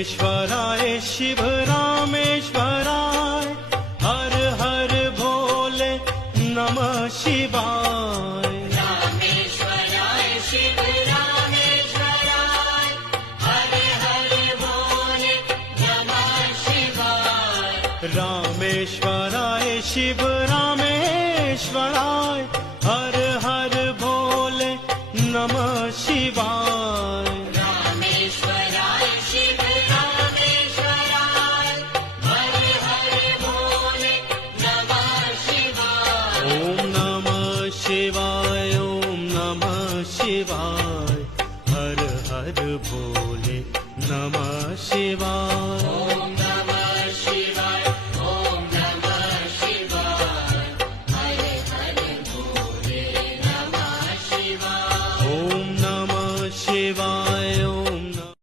रामेश्वराय शिव रामेश्वराय हर हर भोले नमः शिवाय। रामेश्वराय शिव रामेश्वराय हर हर भोले नमः शिवाय। रामेश्वराय शिव रामेश्वराय हर हर भोले नमः शिवाय। रामेश्वराय शिव रामेश्वराय हर हर भोले नमः शिवाय। ओम नमः शिवाय ओम नमः शिवाय हर हर भोले नमः शिवाय।